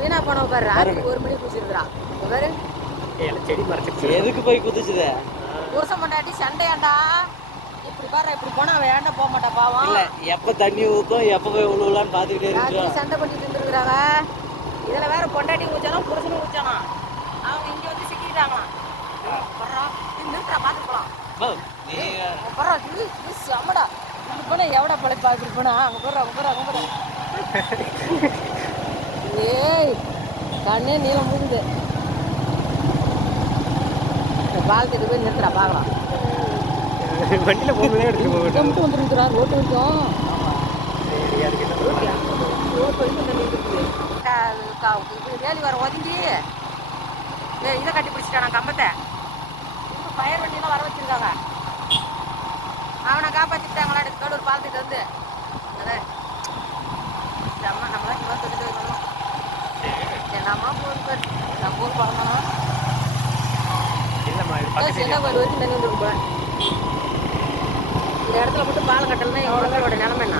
வீணா போன பாரு ராத்திரி 1 மணி குதிச்சிருக்கா பாரு. செடி மறைச்சிருச்சு. எதுக்கு போய் குதிச்சுத? புருஷன் பொண்டாட்டி சண்டையாண்டா. இப்படி பாரு இப்படி போனா அவன் ஏன்டா போக மாட்டா பாவம். இல்ல எப்ப தண்ணி ஊத்தும் எப்ப போய் உழுவலான்னு பாத்துக்கிட்டே இருக்கா. சண்டை பண்ணிட்டு இருந்துருக்காங்க. இதுல வேற பொண்டாட்டி ஊச்சாலும் புருஷனும் ஊச்சானா. அவங்க இங்க வந்து சிக்கிட்டாங்களாம். நிறுத்துறா பாத்து போலாம். செம்மடா இப்படி போனா எவடா பழைப்பா இப்படி போனா அங்க போற. ஏய் கண்ணே நீளம் மூடுது. பாலத்துக்கு போய் நிறுத்துறா பாக்கலாம். வண்டியில போகும்போதே எடுத்துட்டு போக மட்டும் வந்துருக்குறா ரோட்டு வரைக்கும். வேலி வர ஒதுங்கி இதை கட்டி பிடிச்சிட்டானா கம்பத்தை. ஃபயர் வண்டியெல்லாம் வர வச்சிருக்காங்க. அவனை காப்பாற்றிட்டாங்களா கடூர் பாலத்துட்டு வந்து அம்மா நம்மளாம் இவன் சொல்லிட்டு வைக்கணும். என்னம்மா போகுது நம்ம ஊர் பழமா சின்ன கோயில் வரைக்கும் தண்ணி வந்துருக்கு. இந்த இடத்துல மட்டும் பாலம் கட்டலைன்னா என் மக்களோட நிலைமை என்ன?